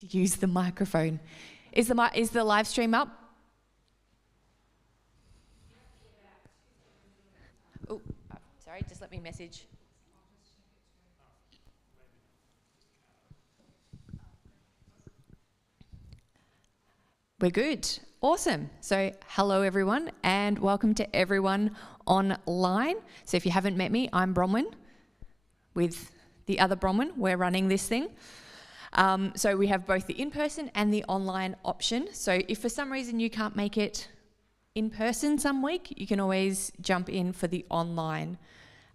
Use the microphone. Is the live stream up? Oh, sorry, just let me message. We're good. Awesome. So hello everyone and welcome to everyone online. So if you haven't met me, I'm Bronwyn. With the other Bronwyn, we're running this thing. So we have both the in-person and the online option. So if for some reason you can't make it in person some week, you can always jump in for the online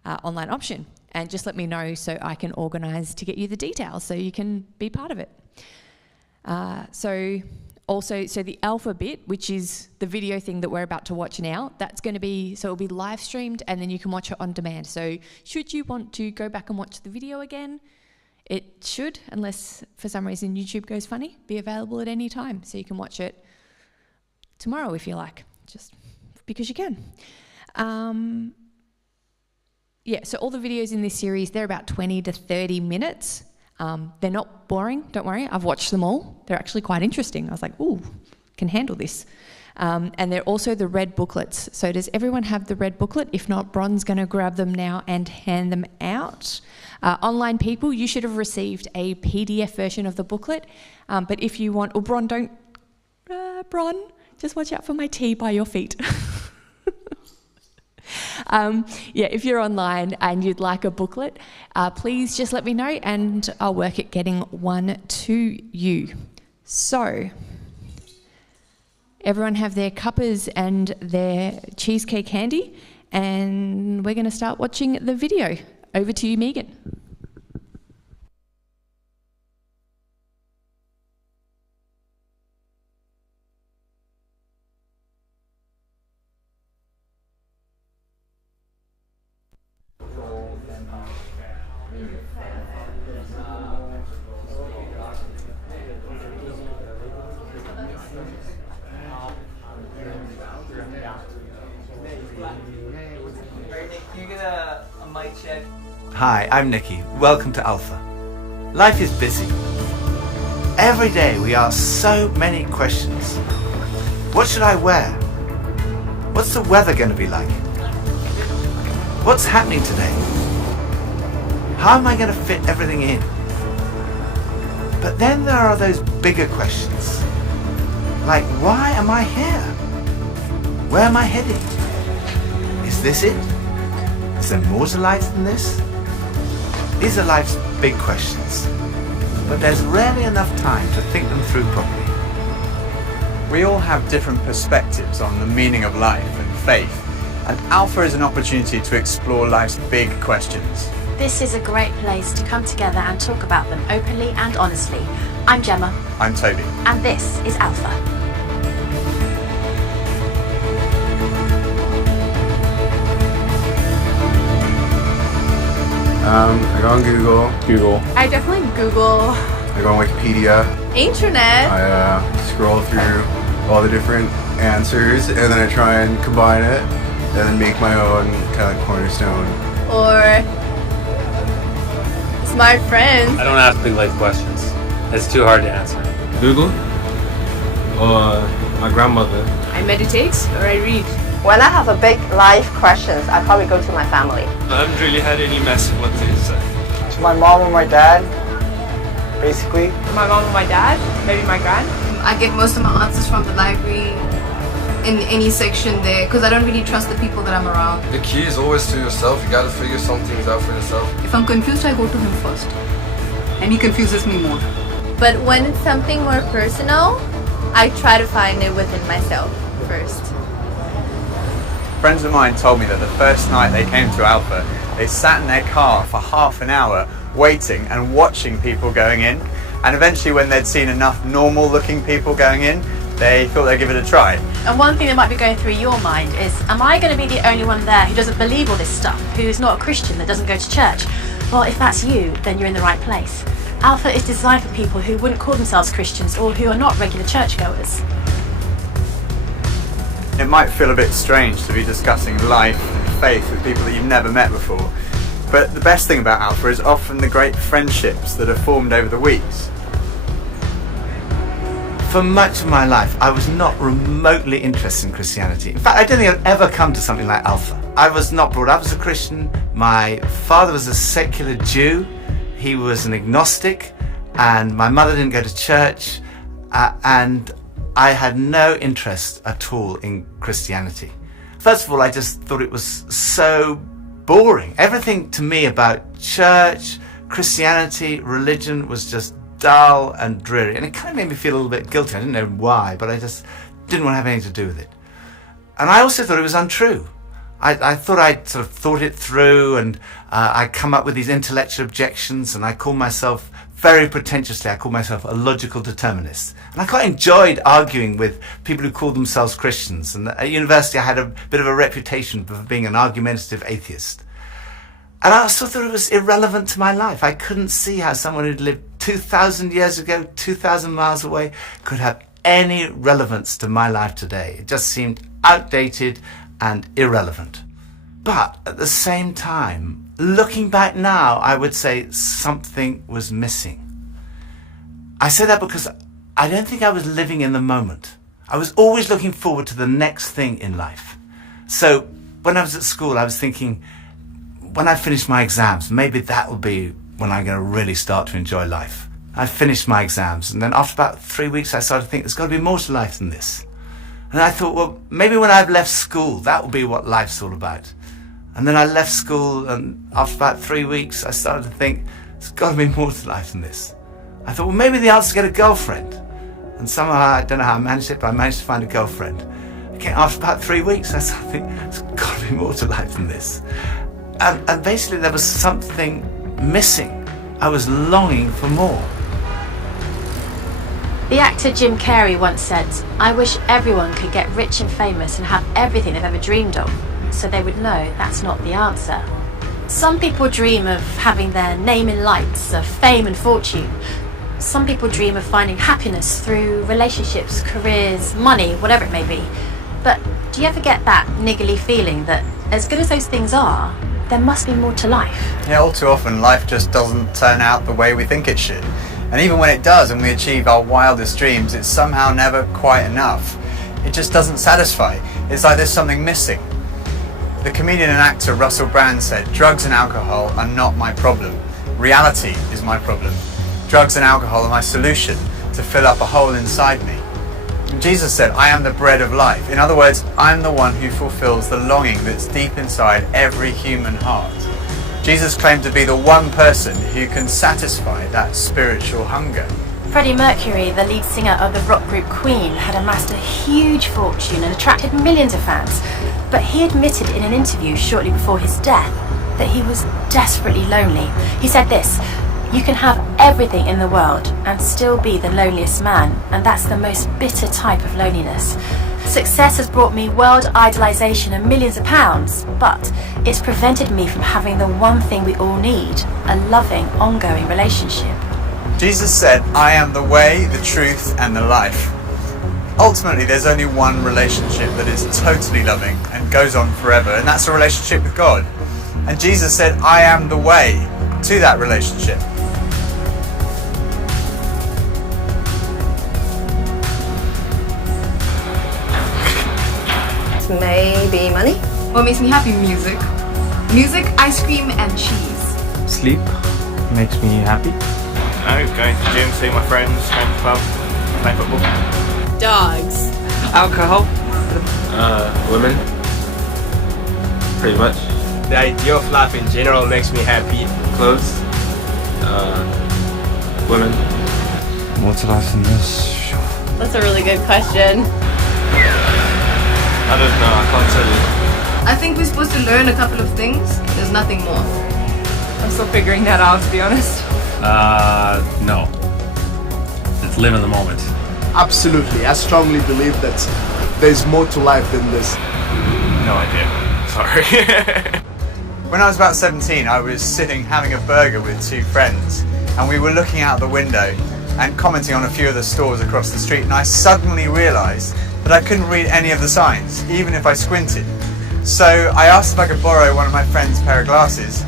option and just let me know so I can organise to get you the details so you can be part of it. So the alpha bit, which is the video thing that we're about to watch now, that's going to be, so it'll be live streamed and then you can watch it on demand. So should you want to go back and watch the video again, it should, unless for some reason YouTube goes funny, be available at any time. So you can watch it tomorrow if you like, just because you can. So all the videos in this series, they're about 20 to 30 minutes. They're not boring, don't worry. I've watched them all. They're actually quite interesting. I was like, ooh, can handle this. And they're also the red booklets. So does everyone have the red booklet? If not, Bron's going to grab them now and hand them out. Online people, you should have received a PDF version of the booklet. But if you want, Bron, Bron, just watch out for my tea by your feet. If you're online and you'd like a booklet, please just let me know and I'll work at getting one to you. So, everyone have their cuppers and their cheesecake handy, and we're going to start watching the video. Over to you, Megan. Hi, I'm Nikki. Welcome to Alpha. Life is busy. Every day we ask so many questions. What should I wear? What's the weather going to be like? What's happening today? How am I going to fit everything in? But then there are those bigger questions. Like, why am I here? Where am I heading? Is this it? Is there more to life than this? These are life's big questions, but there's rarely enough time to think them through properly. We all have different perspectives on the meaning of life and faith, and Alpha is an opportunity to explore life's big questions. This is a great place to come together and talk about them openly and honestly. I'm Gemma. I'm Toby. And this is Alpha. I go on Google. I definitely Google. I go on Wikipedia. Internet. I scroll through all the different answers and then I try and combine it and then make my own kind of cornerstone. Or smart friends. I don't ask big life questions. It's too hard to answer. Google or my grandmother. I meditate or I read. When I have a big life questions, I probably go to my family. I haven't really had any mess of what they say. To my mom or my dad, basically. My mom or my dad, maybe my grand. I get most of my answers from the library in any section there because I don't really trust the people that I'm around. The key is always to yourself. You gotta figure some things out for yourself. If I'm confused, I go to him first. And he confuses me more. But when it's something more personal, I try to find it within myself first. Friends of mine told me that the first night they came to Alpha, they sat in their car for half an hour waiting and watching people going in, and eventually when they'd seen enough normal looking people going in, they thought they'd give it a try. And one thing that might be going through your mind is, am I going to be the only one there who doesn't believe all this stuff, who's not a Christian, that doesn't go to church? Well, if that's you, then you're in the right place. Alpha is designed for people who wouldn't call themselves Christians or who are not regular churchgoers. It might feel a bit strange to be discussing life and faith with people that you've never met before, but the best thing about Alpha is often the great friendships that are formed over the weeks. For much of my life, I was not remotely interested in Christianity. In fact, I don't think I'd ever come to something like Alpha. I was not brought up as a Christian. My father was a secular Jew. He was an agnostic, and my mother didn't go to church, and I had no interest at all in Christianity. First of all, I just thought it was so boring. Everything to me about church, Christianity, religion was just dull and dreary, and it kind of made me feel a little bit guilty. I didn't know why, but I just didn't want to have anything to do with it. And I also thought it was untrue. I thought I'd sort of thought it through, and I'd come up with these intellectual objections, and I called myself, very pretentiously, I called myself a logical determinist. And I quite enjoyed arguing with people who called themselves Christians. And at university I had a bit of a reputation for being an argumentative atheist. And I also thought it was irrelevant to my life. I couldn't see how someone who'd lived 2,000 years ago, 2,000 miles away, could have any relevance to my life today. It just seemed outdated and irrelevant. But at the same time, looking back now, I would say something was missing. I say that because I don't think I was living in the moment. I was always looking forward to the next thing in life. So when I was at school, I was thinking, when I finish my exams, maybe that will be when I'm going to really start to enjoy life. I finished my exams, and then after about 3 weeks I started to think there's got to be more to life than this. And I thought, well, maybe when I've left school, that will be what life's all about. And then I left school, and after about 3 weeks I started to think there's got to be more to life than this. I thought, well, maybe the answer is to get a girlfriend. And somehow, I don't know how I managed it, but I managed to find a girlfriend. Again, after about 3 weeks I started to think there's got to be more to life than this. And basically there was something missing. I was longing for more. The actor Jim Carrey once said, "I wish everyone could get rich and famous and have everything they've ever dreamed of, so they would know that's not the answer." Some people dream of having their name in lights, of fame and fortune. Some people dream of finding happiness through relationships, careers, money, whatever it may be. But do you ever get that niggly feeling that as good as those things are, there must be more to life? Yeah, all too often life just doesn't turn out the way we think it should. And even when it does and we achieve our wildest dreams, it's somehow never quite enough. It just doesn't satisfy. It's like there's something missing. The comedian and actor Russell Brand said, "Drugs and alcohol are not my problem. Reality is my problem. Drugs and alcohol are my solution to fill up a hole inside me." And Jesus said, "I am the bread of life." In other words, I'm the one who fulfills the longing that's deep inside every human heart. Jesus claimed to be the one person who can satisfy that spiritual hunger. Freddie Mercury, the lead singer of the rock group Queen, had amassed a huge fortune and attracted millions of fans. But he admitted in an interview shortly before his death that he was desperately lonely. He said this, "You can have everything in the world and still be the loneliest man, and that's the most bitter type of loneliness. Success has brought me world idolization and millions of pounds, but it's prevented me from having the one thing we all need, a loving, ongoing relationship." Jesus said, "I am the way, the truth, and the life." Ultimately, there's only one relationship that is totally loving and goes on forever, and that's a relationship with God. And Jesus said, "I am the way to that relationship." Maybe money? What makes me happy? Music. Music, ice cream, and cheese. Sleep makes me happy. Going to the gym, seeing my friends, going to the pub, play football. Dogs. Alcohol. Women. Pretty much. The idea of life in general makes me happy. Clothes. Women. More to life than this? Sure. That's a really good question. I don't know, I can't tell you. I think we're supposed to learn a couple of things. There's nothing more. I'm still figuring that out, to be honest. No. Let's live in the moment. Absolutely. I strongly believe that there's more to life than this. No idea. Sorry. When I was about 17, I was sitting having a burger with two friends, and we were looking out the window and commenting on a few of the stores across the street, and I suddenly realised that I couldn't read any of the signs, even if I squinted. So I asked if I could borrow one of my friend's pair of glasses,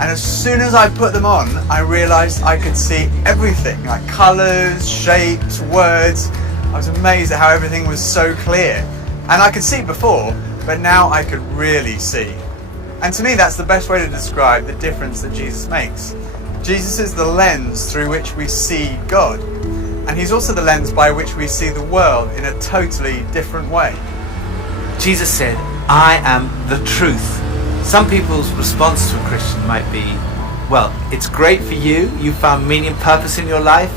and as soon as I put them on, I realised I could see everything, like colours, shapes, words. I was amazed at how everything was so clear. And I could see before, but now I could really see. And to me, that's the best way to describe the difference that Jesus makes. Jesus is the lens through which we see God. And he's also the lens by which we see the world in a totally different way. Jesus said, I am the truth. Some people's response to a Christian might be, well, it's great for you, you found meaning and purpose in your life,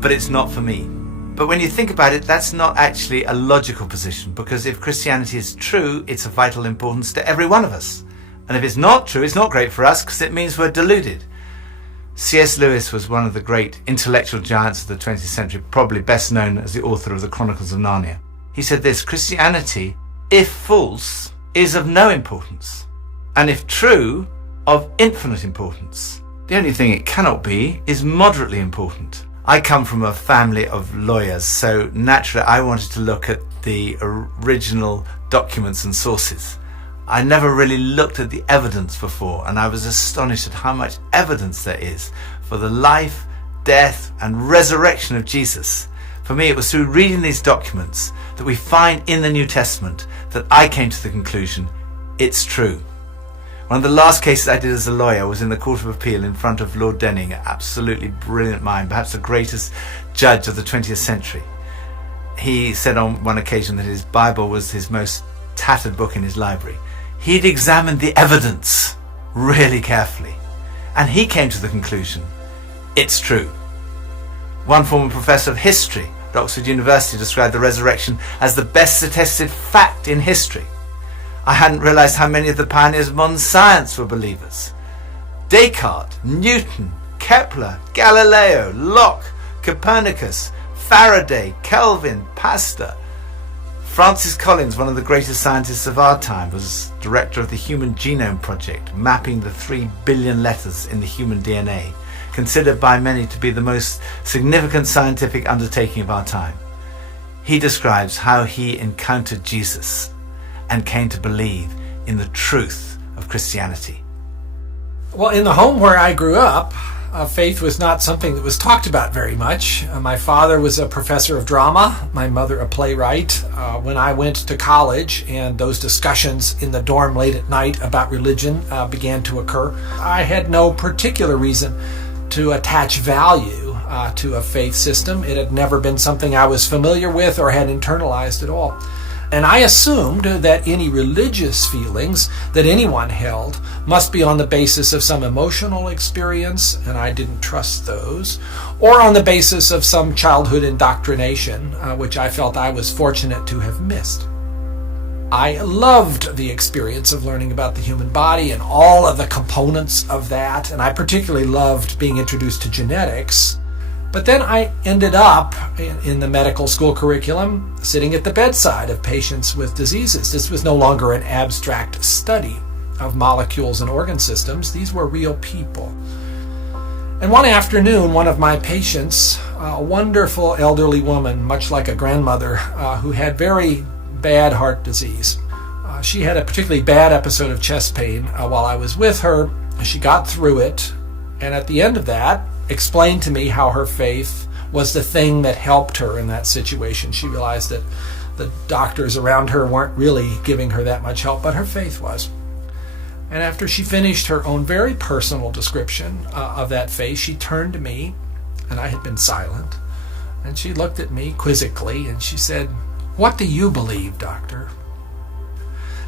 but it's not for me. But when you think about it, that's not actually a logical position, because if Christianity is true, it's of vital importance to every one of us. And if it's not true, it's not great for us, because it means we're deluded. C.S. Lewis was one of the great intellectual giants of the 20th century, probably best known as the author of the Chronicles of Narnia. He said this: Christianity, if false, is of no importance, and if true, of infinite importance. The only thing it cannot be is moderately important. I come from a family of lawyers, so naturally I wanted to look at the original documents and sources. I never really looked at the evidence before, and I was astonished at how much evidence there is for the life, death, and resurrection of Jesus. For me, it was through reading these documents that we find in the New Testament that I came to the conclusion, it's true. One of the last cases I did as a lawyer was in the Court of Appeal in front of Lord Denning, an absolutely brilliant mind, perhaps the greatest judge of the 20th century. He said on one occasion that his Bible was his most tattered book in his library. He'd examined the evidence really carefully, and he came to the conclusion, it's true. One former professor of history at Oxford University described the resurrection as the best attested fact in history. I hadn't realized how many of the pioneers of modern science were believers. Descartes, Newton, Kepler, Galileo, Locke, Copernicus, Faraday, Kelvin, Pasteur. Francis Collins, one of the greatest scientists of our time, was director of the Human Genome Project, mapping the 3 billion letters in the human DNA, considered by many to be the most significant scientific undertaking of our time. He describes how he encountered Jesus and came to believe in the truth of Christianity. Well, in the home where I grew up, faith was not something that was talked about very much. My father was a professor of drama, my mother a playwright. When I went to college and those discussions in the dorm late at night about religion began to occur, I had no particular reason to attach value to a faith system. It had never been something I was familiar with or had internalized at all. And I assumed that any religious feelings that anyone held must be on the basis of some emotional experience, and I didn't trust those, or on the basis of some childhood indoctrination, which I felt I was fortunate to have missed. I loved the experience of learning about the human body and all of the components of that, and I particularly loved being introduced to genetics. But then I ended up in the medical school curriculum sitting at the bedside of patients with diseases. This was no longer an abstract study of molecules and organ systems. These were real people. And one afternoon, one of my patients, a wonderful elderly woman, much like a grandmother, who had very bad heart disease. She had a particularly bad episode of chest pain while I was with her. She got through it, and at the end of that, explained to me how her faith was the thing that helped her in that situation. She realized that the doctors around her weren't really giving her that much help, but her faith was. And after she finished her own very personal description of that faith, she turned to me, and I had been silent, and she looked at me quizzically, and she said, "What do you believe, doctor?"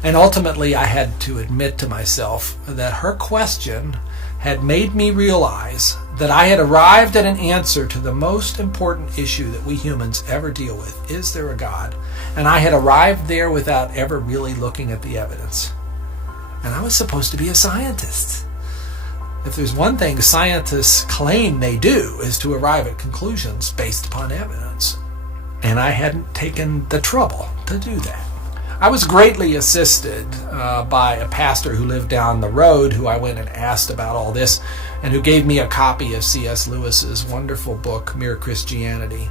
And ultimately I had to admit to myself that her question had made me realize that I had arrived at an answer to the most important issue that we humans ever deal with. Is there a God? And I had arrived there without ever really looking at the evidence. And I was supposed to be a scientist. If there's one thing scientists claim they do is to arrive at conclusions based upon evidence. And I hadn't taken the trouble to do that. I was greatly assisted by a pastor who lived down the road, who I went and asked about all this, and who gave me a copy of C.S. Lewis's wonderful book, Mere Christianity.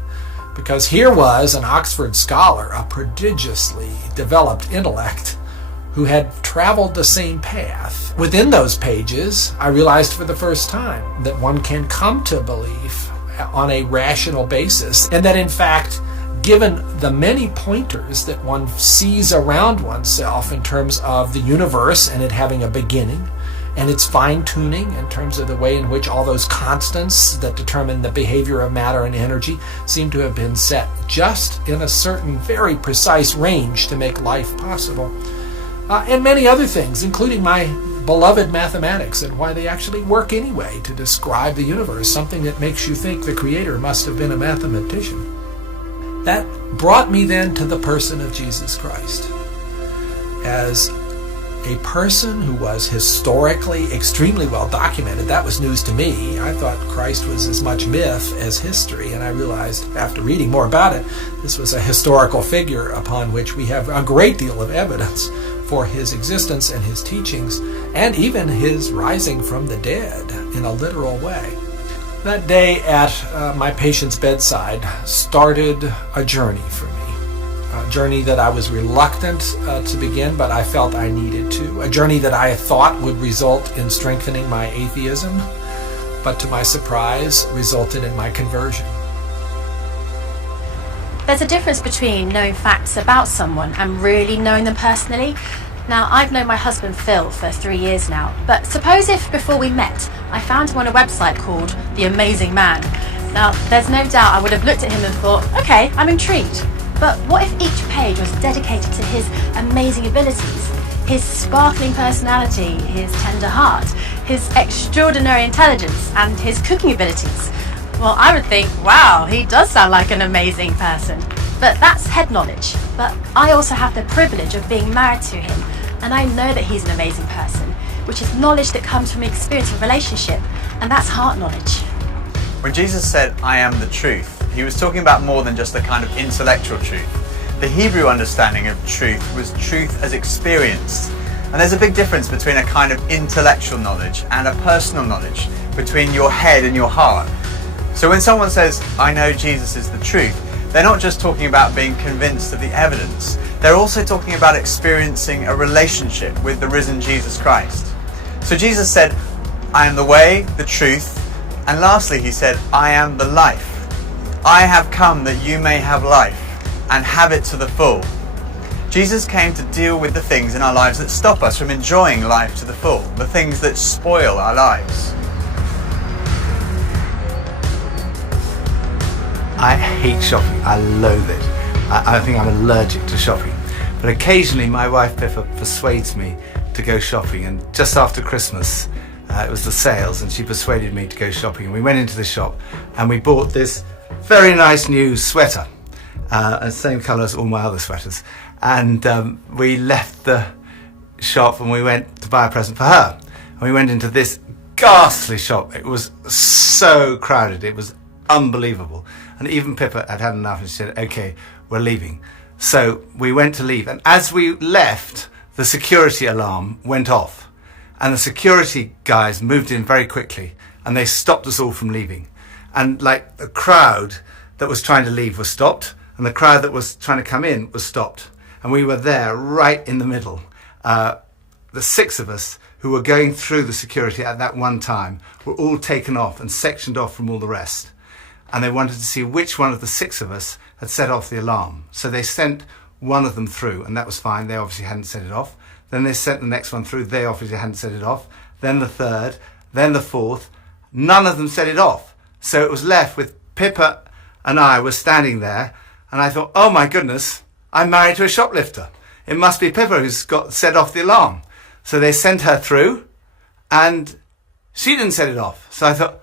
Because here was an Oxford scholar, a prodigiously developed intellect, who had traveled the same path. Within those pages, I realized for the first time that one can come to belief on a rational basis, and that in fact, given the many pointers that one sees around oneself in terms of the universe and it having a beginning, and its fine-tuning in terms of the way in which all those constants that determine the behavior of matter and energy seem to have been set just in a certain very precise range to make life possible. And many other things, including my beloved mathematics and why they actually work anyway to describe the universe, something that makes you think the Creator must have been a mathematician. That brought me then to the person of Jesus Christ as a person who was historically extremely well documented. That was news to me. I thought Christ was as much myth as history, and I realized after reading more about it, this was a historical figure upon which we have a great deal of evidence for his existence and his teachings, and even his rising from the dead in a literal way. That day at my patient's bedside started a journey for me. A journey that I was reluctant to begin, but I felt I needed to. A journey that I thought would result in strengthening my atheism, but to my surprise, resulted in my conversion. There's a difference between knowing facts about someone and really knowing them personally. Now, I've known my husband Phil for 3 years now, but suppose if before we met, I found him on a website called The Amazing Man. Now, there's no doubt I would have looked at him and thought, okay, I'm intrigued. But what if each page was dedicated to his amazing abilities, his sparkling personality, his tender heart, his extraordinary intelligence, and his cooking abilities? Well, I would think, wow, he does sound like an amazing person. But that's head knowledge. But I also have the privilege of being married to him, and I know that he's an amazing person, which is knowledge that comes from experience of relationship, and that's heart knowledge. When Jesus said, I am the truth, he was talking about more than just a kind of intellectual truth. The Hebrew understanding of truth was truth as experienced. And there's a big difference between a kind of intellectual knowledge and a personal knowledge, between your head and your heart. So when someone says, I know Jesus is the truth, they're not just talking about being convinced of the evidence. They're also talking about experiencing a relationship with the risen Jesus Christ. So Jesus said, I am the way, the truth, and lastly he said, I am the life. I have come that you may have life and have it to the full. Jesus came to deal with the things in our lives that stop us from enjoying life to the full, the things that spoil our lives. I hate shopping. I loathe it. I think I'm allergic to shopping. But occasionally my wife Pippa persuades me to go shopping, and just after Christmas it was the sales and she persuaded me to go shopping, and we went into the shop and we bought this very nice new sweater, the same colour as all my other sweaters, and we left the shop and we went to buy a present for her, and we went into this ghastly shop. It was so crowded, it was unbelievable, and even Pippa had had enough and she said, okay, we're leaving. So we went to leave, and as we left, the security alarm went off, and the security guys moved in very quickly and they stopped us all from leaving. And like the crowd that was trying to leave was stopped, and the crowd that was trying to come in was stopped. And we were there right in the middle. The 6 of us who were going through the security at that one time were all taken off and sectioned off from all the rest. And they wanted to see which one of the 6 of us had set off the alarm. So they sent one of them through, and that was fine. They obviously hadn't set it off. Then they sent the next one through. They obviously hadn't set it off. Then the 3rd, then the 4th. None of them set it off. So it was left with Pippa and I were standing there, and I thought, oh my goodness, I'm married to a shoplifter. It must be Pippa who's got set off the alarm. So they sent her through, and she didn't set it off. So I thought,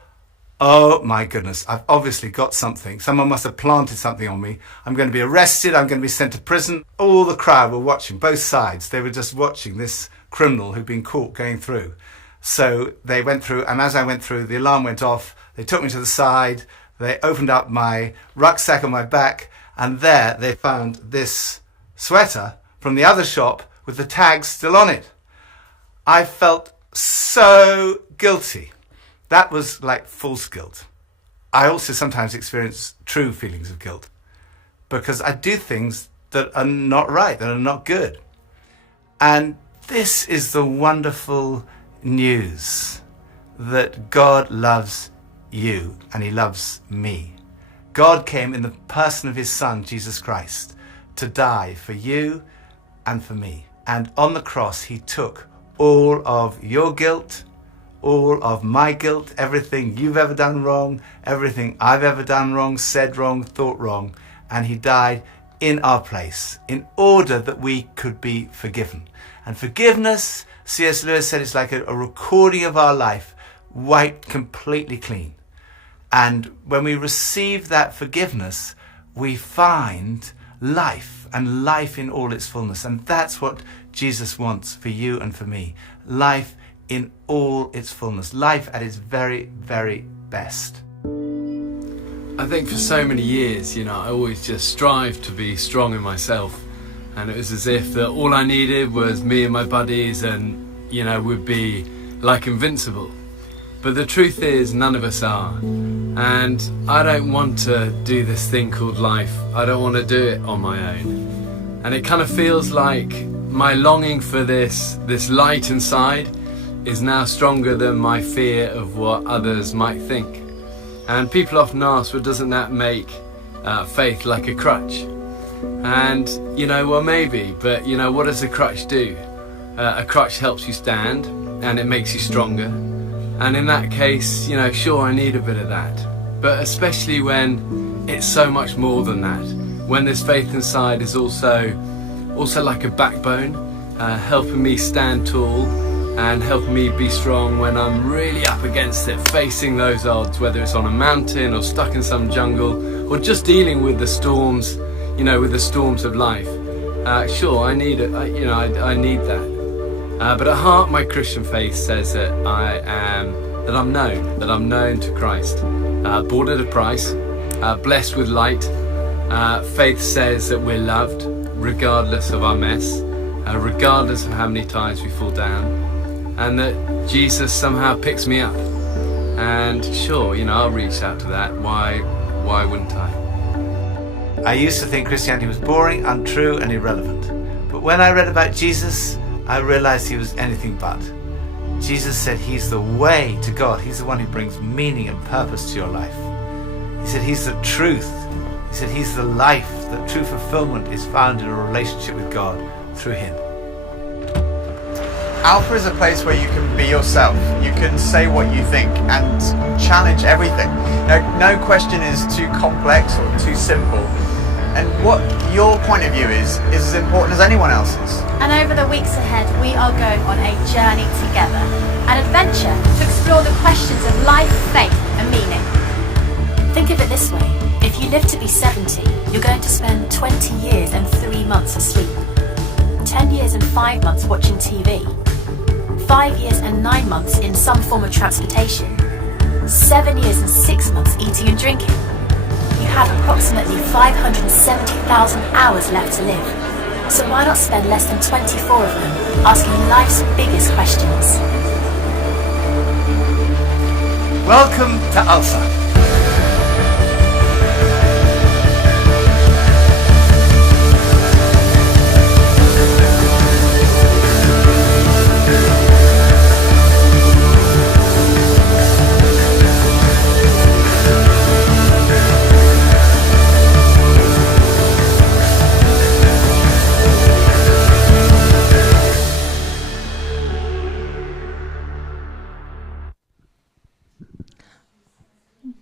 oh my goodness, I've obviously got something. Someone must have planted something on me. I'm going to be arrested. I'm going to be sent to prison. All the crowd were watching, both sides. They were just watching this criminal who'd been caught going through. So they went through, and as I went through, the alarm went off. They took me to the side. They opened up my rucksack on my back, and there they found this sweater from the other shop with the tags still on it. I felt so guilty. That was like false guilt. I also sometimes experience true feelings of guilt because I do things that are not right, that are not good. And this is the wonderful news that God loves you and he loves me. God came in the person of his Son, Jesus Christ, to die for you and for me. And on the cross, he took all of your guilt, all of my guilt, everything you've ever done wrong, everything I've ever done wrong, said wrong, thought wrong, and he died in our place in order that we could be forgiven. And forgiveness, C.S. Lewis said, it's like a recording of our life, wiped completely clean. And when we receive that forgiveness, we find life, and life in all its fullness. And that's what Jesus wants for you and for me. Life in all its fullness. Life at its very, very best. I think for so many years, I always just strived to be strong in myself. And it was as if that all I needed was me and my buddies and, we'd be like invincible. But the truth is, none of us are. And I don't want to do this thing called life. I don't want to do it on my own. And it kind of feels like my longing for this light inside is now stronger than my fear of what others might think. And people often ask, well, doesn't that make faith like a crutch? And, well, maybe, but, what does a crutch do? A crutch helps you stand, and it makes you stronger. And in that case, sure, I need a bit of that. But especially when it's so much more than that. When this faith inside is also like a backbone, helping me stand tall and helping me be strong when I'm really up against it, facing those odds, whether it's on a mountain or stuck in some jungle or just dealing with the storms, with the storms of life. Sure, I need it. I need that. But at heart, my Christian faith says that I'm known to Christ, bought at a price, blessed with light. Faith says that we're loved, regardless of our mess, regardless of how many times we fall down, and that Jesus somehow picks me up. And sure, I'll reach out to that. Why wouldn't I? I used to think Christianity was boring, untrue, and irrelevant. But when I read about Jesus, I realized he was anything but. Jesus said he's the way to God. He's the one who brings meaning and purpose to your life. He said he's the truth. He said he's the life. That true fulfillment is found in a relationship with God through him. Alpha is a place where you can be yourself. You can say what you think and challenge everything. No question is too complex or too simple. And what your point of view is as important as anyone else's. And over the weeks ahead, we are going on a journey together, an adventure to explore the questions of life, faith and meaning. Think of it this way. If you live to be 70, you're going to spend 20 years and 3 months asleep, 10 years and 5 months watching TV, 5 years and 9 months in some form of transportation, 7 years and 6 months eating and drinking. You have approximately 570,000 hours left to live. So why not spend less than 24 of them asking life's biggest questions? Welcome to Alpha.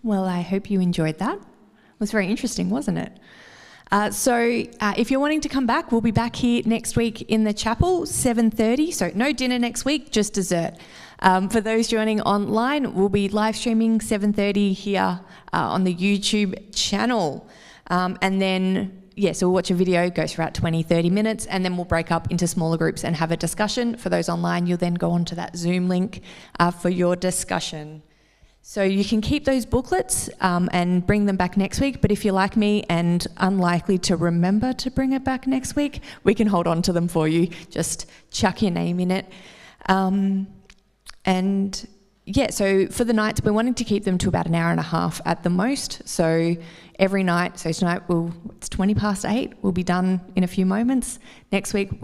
Well, I hope you enjoyed that. It was very interesting, wasn't it? So if you're wanting to come back, we'll be back here next week in the chapel, 7:30. So no dinner next week, just dessert. For those joining online, we'll be live streaming 7:30 here on the YouTube channel. And then, so we'll watch a video, goes for about 20, 30 minutes, and then we'll break up into smaller groups and have a discussion. For those online, you'll then go onto that Zoom link for your discussion. So you can keep those booklets and bring them back next week, but if you're like me and unlikely to remember to bring it back next week, we can hold on to them for you. Just chuck your name in it. So for the nights, we're wanting to keep them to about an hour and a half at the most. So every night, so tonight it's 8:20, we'll be done in a few moments. Next week,